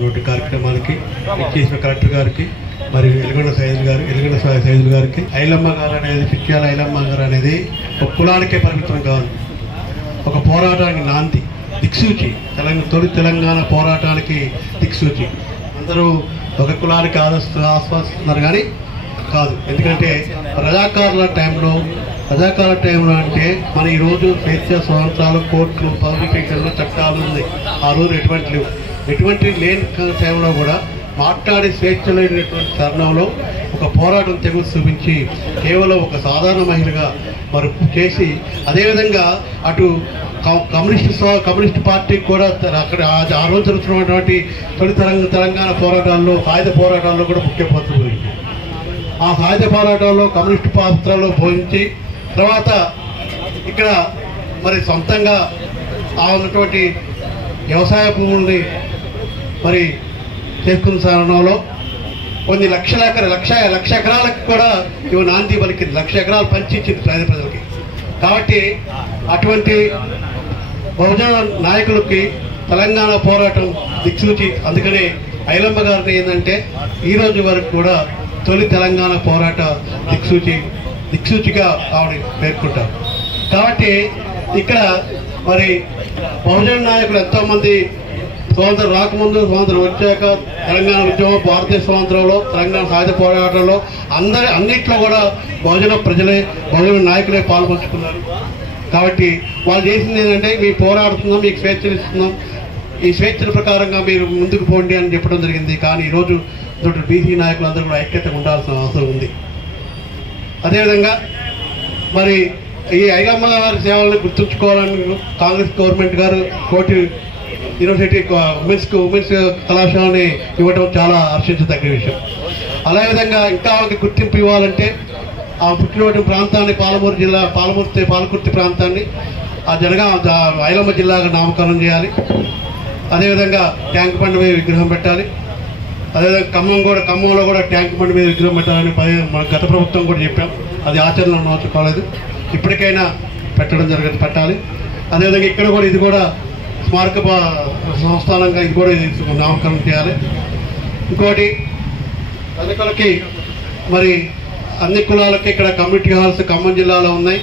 చేస్తున్నటువంటి కార్యక్రమానికి చేసిన కలెక్టర్ గారికి మరియు ఎలుగొండ సైదులు గారికి ఐలమ్మ గారు అనేది చిట్యాల ఐలమ్మ గారు అనేది ఒక కులానికే పరిమితం కాదు, ఒక పోరాటానికి నాంది, దిక్సూచి, తొలి తెలంగాణ పోరాటానికి దిక్సూచి. అందరూ ఒక కులానికి ఆస్వాదిస్తున్నారు కానీ కాదు. ఎందుకంటే రజాకారుల టైంలో అంటే మన ఈరోజు స్వేచ్ఛ స్వాతంత్రాలు, కోర్టులు, పబ్లికేషన్లు, చట్టాలు ఉన్నాయి. ఆ రోజు ఎటువంటి లేని టైంలో కూడా మాట్లాడే స్వేచ్ఛ లేనటువంటి తరుణంలో ఒక పోరాటం తెగులు చూపించి కేవలం ఒక సాధారణ మహిళగా మరి చేసి, అదేవిధంగా అటు కమ్యూనిస్ట్ పార్టీకి కూడా అక్కడ ఆ రోజు జరుగుతున్నటువంటి తొలి తెలంగాణ పోరాటాల్లో, సాయుధ పోరాటాల్లో కూడా ముఖ్య పాత్ర పోయింది. ఆ సాయుధ పోరాటాల్లో కమ్యూనిస్ట్ పాత్రలో పోయించి తర్వాత ఇక్కడ మరి సొంతంగా ఆ ఉన్నటువంటి వ్యవసాయ భూముల్ని మరి చేసుకున్న సాధనంలో కొన్ని లక్ష ఎకరాలకు కూడా ఇవి నాంది పలికింది. 1,00,000 ఎకరాలు పంచిచ్చింది పేద ప్రజలకి. కాబట్టి అటువంటి బహుజన నాయకులకి తెలంగాణ పోరాటం దిక్సూచి. అందుకనే ఐలమ్మ గారిని ఏంటంటే ఈ రోజు వరకు కూడా తొలి తెలంగాణ పోరాట దిక్సూచిగా ఆవిడ పేర్కొంటారు. కాబట్టి ఇక్కడ మరి బహుజన నాయకులు ఎంతోమంది స్వాతంత్రం రాకముందు, స్వాతంత్రం వచ్చాక, తెలంగాణ ఉద్యమం, భారతీయ స్వాతంత్రంలో, తెలంగాణ సాయుధ పోరాటంలో అన్నిట్లో కూడా బహుజన నాయకులే పాల్పంచుకున్నారు. కాబట్టి వాళ్ళు చేసింది ఏంటంటే మేము పోరాడుతున్నాం, మీకు స్వేచ్ఛలు ఇస్తున్నాం, ఈ స్వేచ్ఛల ప్రకారంగా మీరు ముందుకు పోండి అని చెప్పడం జరిగింది. కానీ ఈరోజు బీసీ నాయకులందరూ కూడా ఐక్యతగా ఉండాల్సిన అవసరం ఉంది. అదేవిధంగా మరి ఈ ఐలమ్మ గారి సేవలను గుర్తుంచుకోవాలని కాంగ్రెస్ గవర్నమెంట్ గారు కోటి యూనివర్సిటీ ఉమెన్స్ కళాశాలని ఇవ్వడం చాలా హర్షించదగ్గ విషయం. అదేవిధంగా ఇంకా వాళ్ళకి గుర్తింపు ఇవ్వాలంటే ఆ పుట్టినటువంటి ప్రాంతాన్ని పాలకుర్తి ప్రాంతాన్ని ఆ ఐలమ్మ జిల్లాగా నామకరణం చేయాలి. అదేవిధంగా ట్యాంక్ బండ్ మీద విగ్రహం పెట్టాలి. అదేవిధంగా ఖమ్మంలో కూడా ట్యాంక్ బండ్ మీద విగ్రహం పెట్టాలని మన గత ప్రభుత్వం కూడా చెప్పాం. అది ఆచరణలో నోచుకోలేదు. ఇప్పటికైనా పెట్టాలి. అదేవిధంగా ఇక్కడ కూడా ఇది కూడా స్మారక సంస్థానంగా ఇది కూడా నామకరణం చేయాలి. ఇంకోటి రజకులకి మరి అన్ని కులాలకి ఇక్కడ కమ్యూనిటీ హాల్స్ ఖమ్మం జిల్లాలో ఉన్నాయి.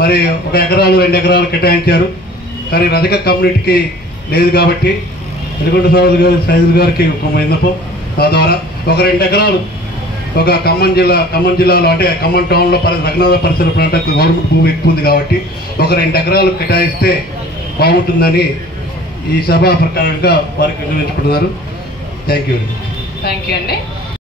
మరి 1 ఎకరాలు 2 ఎకరాలు కేటాయించారు. కానీ రజక కమ్యూనిటీకి లేదు. కాబట్టి ఎలుగొండ సైదులు గారికి ఒక విన్నపం, ఆ ద్వారా ఒక 2 ఎకరాలు ఒక ఖమ్మం జిల్లాలో అంటే ఖమ్మం టౌన్లో రఘునాథ పరిసర ప్రాంతానికి గవర్నమెంట్ భూమి ఎక్కువ ఉంది. కాబట్టి ఒక 2 ఎకరాలు కేటాయిస్తే బాగుంటుందని ఈ సభ ప్రకారంగా వారికి నిర్ణయించుకుంటున్నారు. థ్యాంక్ యూ అండి.